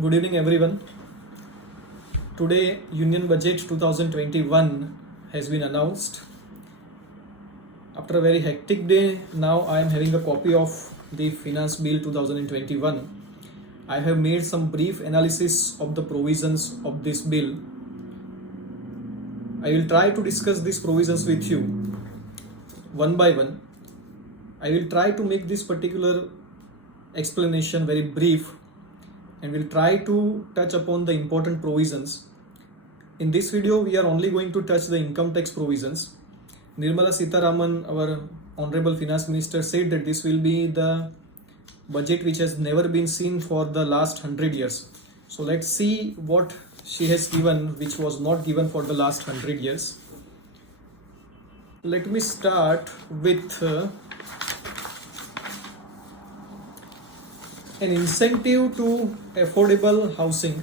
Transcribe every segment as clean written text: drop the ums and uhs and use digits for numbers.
Good evening, everyone. Today, Union Budget 2021 has been announced. After a very hectic day, now I am having a copy of the Finance Bill 2021. I have made some brief analysis of the provisions of this bill. I will try to discuss these provisions with you one by one. I will try to make this particular explanation very brief and will try to touch upon the important provisions. In this video, we are only going to touch the income tax provisions. Nirmala Sitharaman, our Honorable Finance Minister, said that this will be the budget which has never been seen for the last 100 years. So let's see what she has given which was not given for the last 100 years. Let me start with an incentive to affordable housing.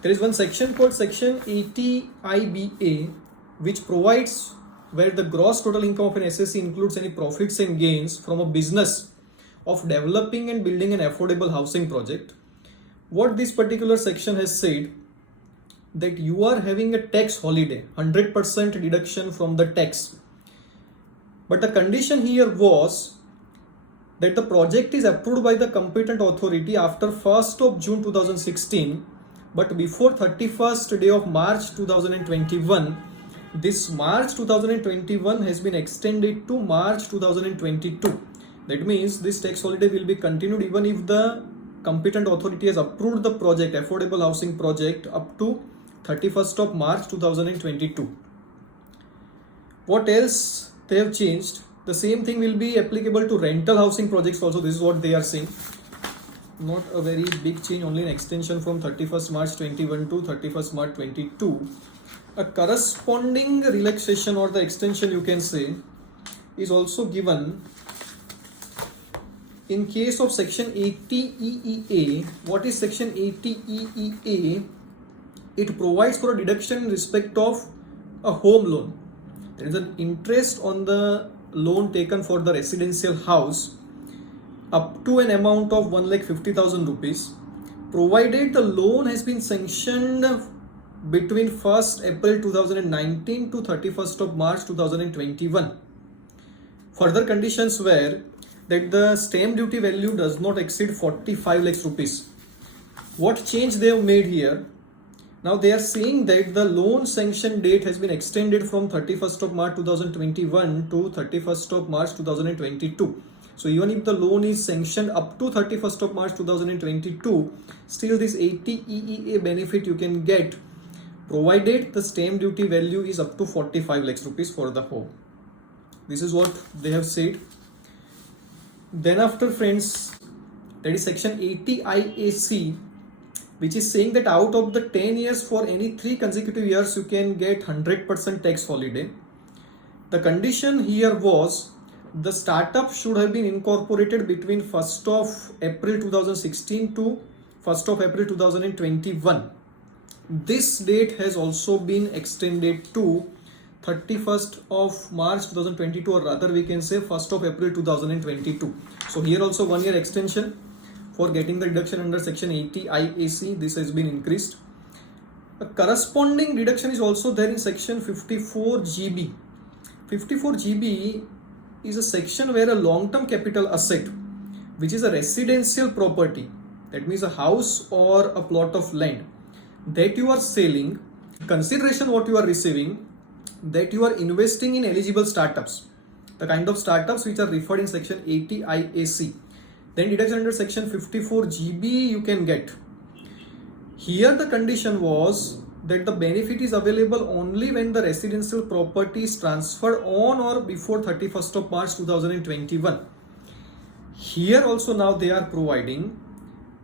There is one section called section 80 IBA which provides where the gross total income of an SSC includes any profits and gains from a business of developing and building an affordable housing project. What this particular section has said, that you are having a tax holiday, 100% deduction from the tax. But the condition here was that the project is approved by the competent authority after 1st of June 2016, but before 31st day of March 2021. This March 2021 has been extended to March 2022. That means this tax holiday will be continued even if the competent authority has approved the project, affordable housing project, up to 31st of March 2022. What else they have changed? The same thing will be applicable to rental housing projects also. This is what they are saying. Not a very big change, only an extension from 31st March 21 to 31st March 22. A corresponding relaxation or the extension, you can say, is also given in case of section 80 EEA. What is section 80 EEA? It provides for a deduction in respect of a home loan. There is an interest on the loan taken for the residential house up to an amount of 1,50,000 rupees, provided the loan has been sanctioned between 1st April 2019 to 31st of March 2021. Further conditions were that the stamp duty value does not exceed 45 lakhs rupees. What change they have made here? Now they are saying that the loan sanction date has been extended from 31st of March 2021 to 31st of March 2022. So even if the loan is sanctioned up to 31st of March 2022, still this 80 EEA benefit you can get, provided the stamp duty value is up to 45 lakhs rupees for the home. This is what they have said. Then after, friends, that is section 80 IAC, which is saying that out of the 10 years, for any 3 consecutive years, you can get 100% tax holiday. The condition here was the startup should have been incorporated between 1st of April 2016 to 1st of April 2021. This date has also been extended to 31st of March 2022, or rather we can say 1st of April 2022. So here also 1 year extension for getting the deduction under section 80 IAC. This has been increased. A corresponding deduction is also there in section 54 GB. 54 GB is a section where a long-term capital asset, which is a residential property, that means a house or a plot of land, that you are selling, consideration what you are receiving, that you are investing in eligible startups, the kind of startups which are referred in section 80 IAC. Then deduction under section 54 GB you can get. Here the condition was that the benefit is available only when the residential property is transferred on or before 31st of March 2021. Here also now they are providing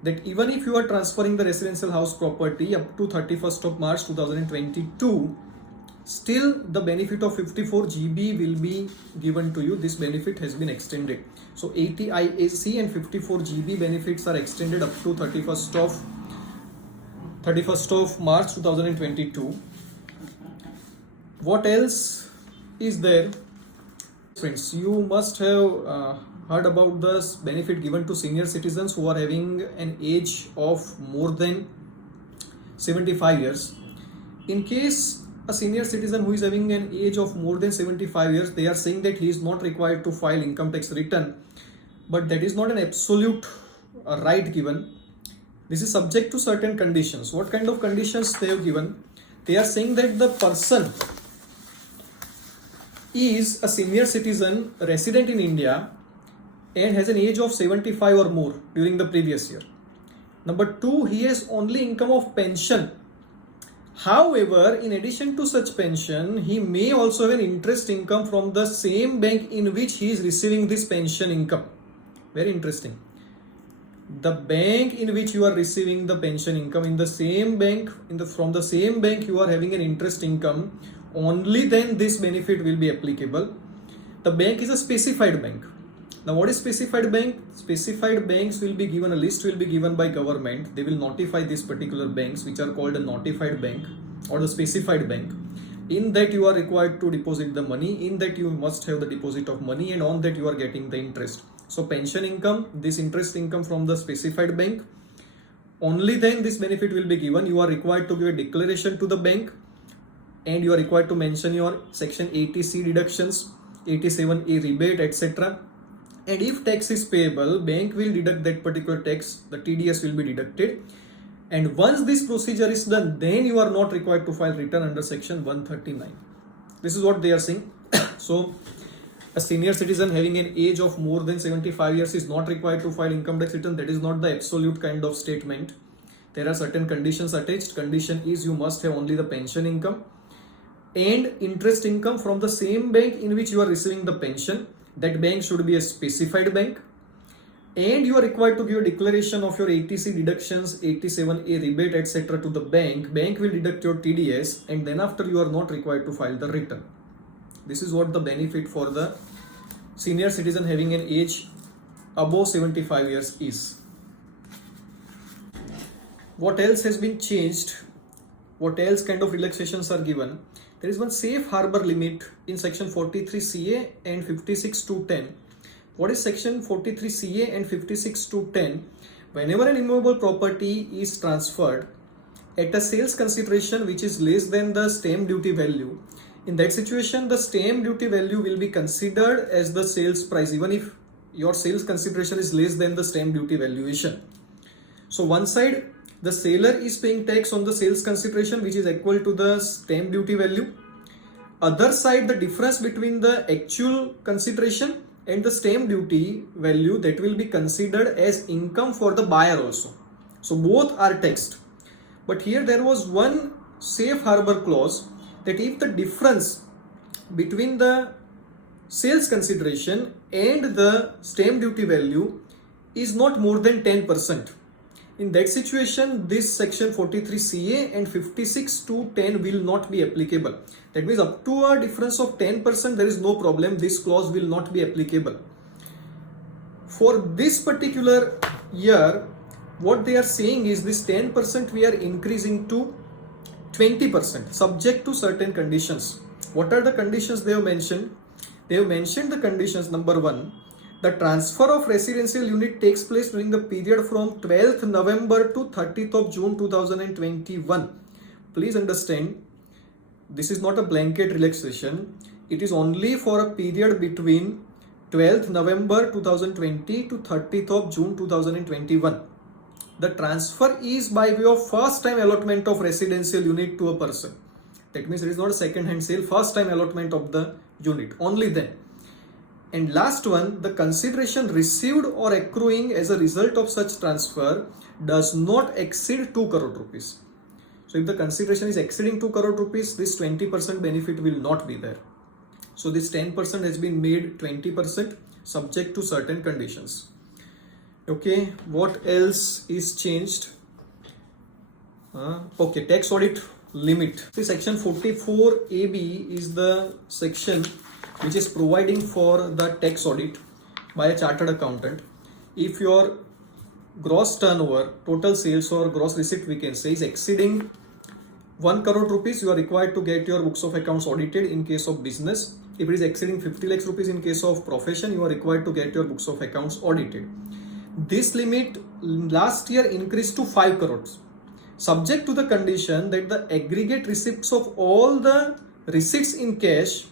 that even if you are transferring the residential house property up to 31st of March 2022, still the benefit of 54 GB will be given to you. This benefit has been extended. So 80 IAC and 54 GB benefits are extended up to 31st of March 2022. What else is there? Friends, you must have heard about the benefit given to senior citizens who are having an age of more than 75 years. In case a senior citizen who is having an age of more than 75 years, they are saying that he is not required to file income tax return, but that is not an absolute right given. This is subject to certain conditions. What kind of conditions they have given? They are saying that the person is a senior citizen resident in India and has an age of 75 or more during the previous year. Number 2, he has only income of pension. However, in addition to such pension, he may also have an interest income from the same bank in which he is receiving this pension income. Very interesting. The bank in which you are receiving the pension income, in the same bank, from the same bank you are having an interest income, only then this benefit will be applicable. The bank is a specified bank. Now what is specified bank? Specified banks will be given, a list will be given by government. They will notify these particular banks which are called a notified bank or the specified bank. In that you are required to deposit the money, in that you must have the deposit of money, and on that you are getting the interest. So pension income, this interest income from the specified bank, only then this benefit will be given. You are required to give a declaration to the bank, and you are required to mention your section 80C deductions, 87A rebate, etc. And if tax is payable, bank will deduct that particular tax, the TDS will be deducted. And once this procedure is done, then you are not required to file return under section 139. This is what they are saying. So a senior citizen having an age of more than 75 years is not required to file income tax return. That is not the absolute kind of statement. There are certain conditions attached. Condition is you must have only the pension income and interest income from the same bank in which you are receiving the pension. That bank should be a specified bank, and you are required to give a declaration of your 80C deductions, 87A rebate, etc. to the bank. Bank will deduct your TDS, and then after you are not required to file the return. This is what the benefit for the senior citizen having an age above 75 years is. What else has been changed? What else kind of relaxations are given? There is one safe harbor limit in section 43CA and 56(2)(10). What is section 43CA and 56(2)(10)? Whenever an immovable property is transferred at a sales consideration which is less than the stamp duty value, in that situation the stamp duty value will be considered as the sales price, even if your sales consideration is less than the stamp duty valuation. So one side, the seller is paying tax on the sales consideration which is equal to the stamp duty value. Other side, the difference between the actual consideration and the stamp duty value, that will be considered as income for the buyer also. So both are taxed. But here there was one safe harbor clause, that if the difference between the sales consideration and the stamp duty value is not more than 10%, in that situation, this section 43CA and 56(2)(10) will not be applicable. That means up to a difference of 10%, there is no problem. This clause will not be applicable. For this particular year, what they are saying is this 10% we are increasing to 20%, subject to certain conditions. What are the conditions they have mentioned? They have mentioned the conditions. Number 1, the transfer of residential unit takes place during the period from 12th November to 30th of June 2021. Please understand, this is not a blanket relaxation. It is only for a period between 12th November 2020 to 30th of June 2021. The transfer is by way of first time allotment of residential unit to a person. That means it is not a second hand sale, first time allotment of the unit, only then. And last one, the consideration received or accruing as a result of such transfer does not exceed 2 crore rupees. So if the consideration is exceeding 2 crore rupees, this 20% benefit will not be there. So this 10% has been made 20%, subject to certain conditions. Okay, what else is changed? Okay, tax audit limit. See, section 44AB is the section which is providing for the tax audit by a chartered accountant. If your gross turnover, total sales or gross receipt we can say, is exceeding 1 crore rupees, you are required to get your books of accounts audited in case of business. If it is exceeding 50 lakhs rupees in case of profession, you are required to get your books of accounts audited. This limit last year increased to 5 crores, subject to the condition that the aggregate receipts of all the receipts in cash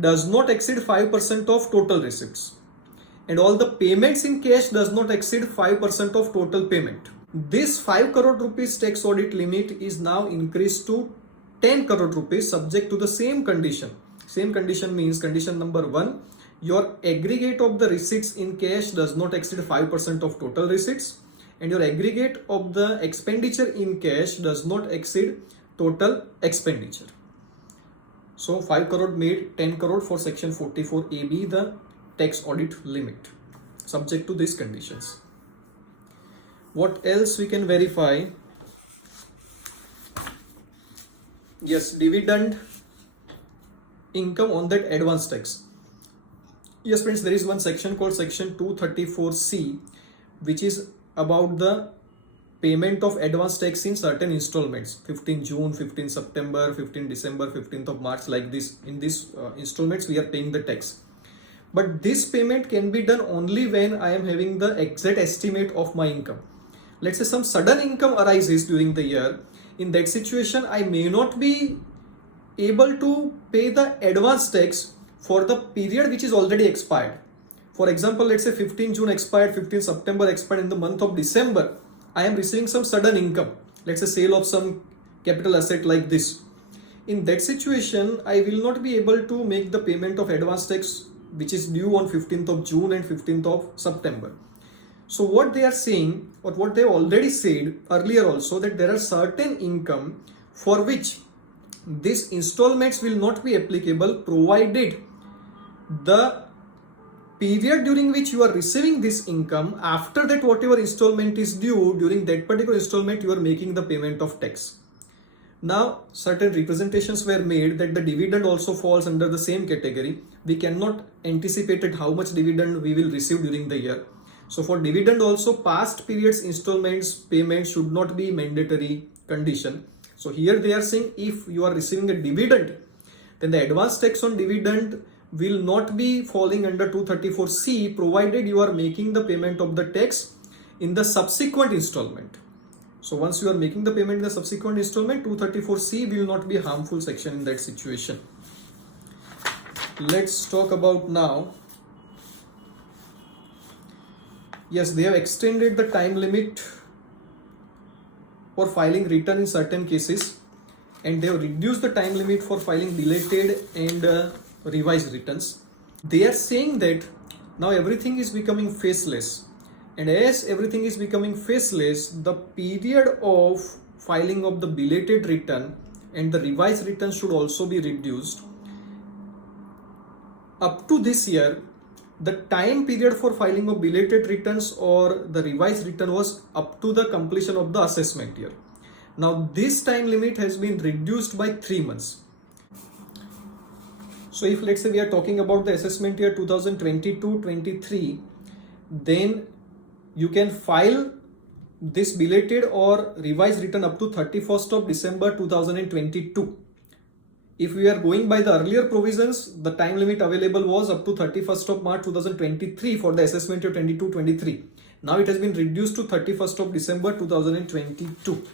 does not exceed 5% of total receipts, and all the payments in cash does not exceed 5% of total payment. This 5 crore rupees tax audit limit is now increased to 10 crore rupees, subject to the same condition. Same condition means condition number 1, your aggregate of the receipts in cash does not exceed 5% of total receipts, and your aggregate of the expenditure in cash does not exceed total expenditure. So 5 crore made 10 crore for section 44AB, the tax audit limit, subject to these conditions. What else we can verify? Yes, dividend income on that advance tax. Yes friends, there is one section called section 234C, which is about the payment of advance tax in certain installments, 15 June, 15 September, 15 December, 15th of March, like this. In these installments we are paying the tax. But this payment can be done only when I am having the exact estimate of my income. Let's say some sudden income arises during the year. In that situation, I may not be able to pay the advance tax for the period which is already expired. For example, let's say 15 June expired, 15 September expired. In the month of December, I am receiving some sudden income, let's say sale of some capital asset like this. In that situation, I will not be able to make the payment of advance tax which is due on 15th of June and 15th of September. So what they are saying, or what they already said earlier also, that there are certain income for which these installments will not be applicable, provided the period during which you are receiving this income, after that whatever installment is due, during that particular installment you are making the payment of tax. Now certain representations were made that the dividend also falls under the same category. We cannot anticipate how much dividend we will receive during the year. So for dividend also, past periods installments payment should not be mandatory condition. So here they are saying if you are receiving a dividend, then the advance tax on dividend will not be falling under 234C, provided you are making the payment of the tax in the subsequent installment. So once you are making the payment in the subsequent installment, 234C will not be a harmful section in that situation. Let's talk about now. Yes, they have extended the time limit for filing return in certain cases, and they have reduced the time limit for filing belated and revised returns. They are saying that now everything is becoming faceless, and as everything is becoming faceless, the period of filing of the belated return and the revised return should also be reduced. Up to this year, the time period for filing of belated returns or the revised return was up to the completion of the assessment year. Now this time limit has been reduced by 3 months. So if let's say we are talking about the assessment year 2022-23, then you can file this belated or revised return up to 31st of December 2022. If we are going by the earlier provisions, the time limit available was up to 31st of March 2023 for the assessment year 22-23. Now it has been reduced to 31st of December 2022.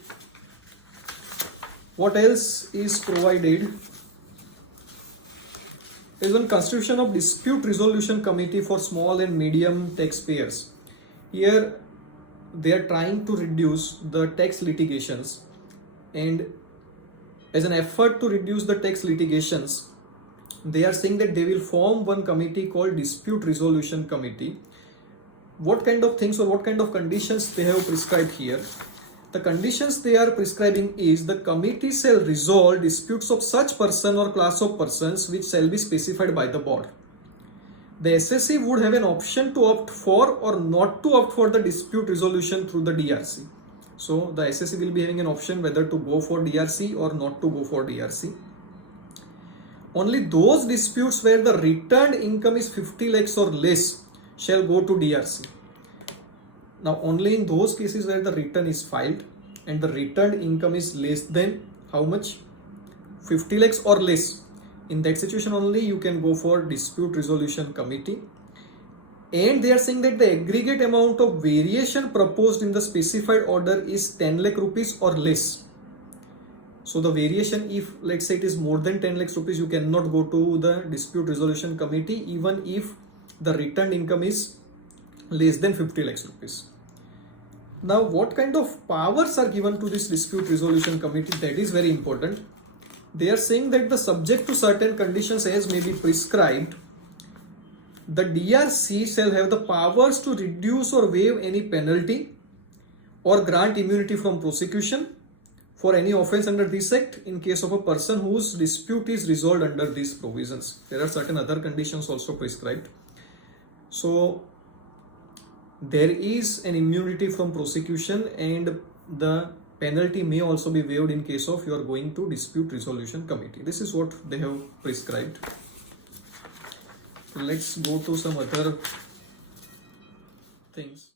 What else is provided? There is one constitution of dispute resolution committee for small and medium taxpayers. Here they are trying to reduce the tax litigations, and as an effort to reduce the tax litigations, they are saying that they will form one committee called dispute resolution committee. What kind of things or what kind of conditions they have prescribed here? The conditions they are prescribing is the committee shall resolve disputes of such person or class of persons which shall be specified by the board. The SSC would have an option to opt for or not to opt for the dispute resolution through the DRC. So the SSC will be having an option whether to go for DRC or not to go for DRC. Only those disputes where the returned income is 50 lakhs or less shall go to DRC. Now only in those cases where the return is filed and the returned income is less than how much? 50 lakhs or less. In that situation only you can go for dispute resolution committee. And they are saying that the aggregate amount of variation proposed in the specified order is 10 lakh rupees or less. So the variation, if let's say it is more than 10 lakhs rupees, you cannot go to the dispute resolution committee even if the returned income is less than 50 lakhs rupees. Now what kind of powers are given to this dispute resolution committee? That is very important. They are saying that the subject to certain conditions as may be prescribed, the DRC shall have the powers to reduce or waive any penalty or grant immunity from prosecution for any offence under this act in case of a person whose dispute is resolved under these provisions. There are certain other conditions also prescribed. So there is an immunity from prosecution, and the penalty may also be waived in case of you are going to dispute resolution committee. This is what they have prescribed. Let's go to some other things.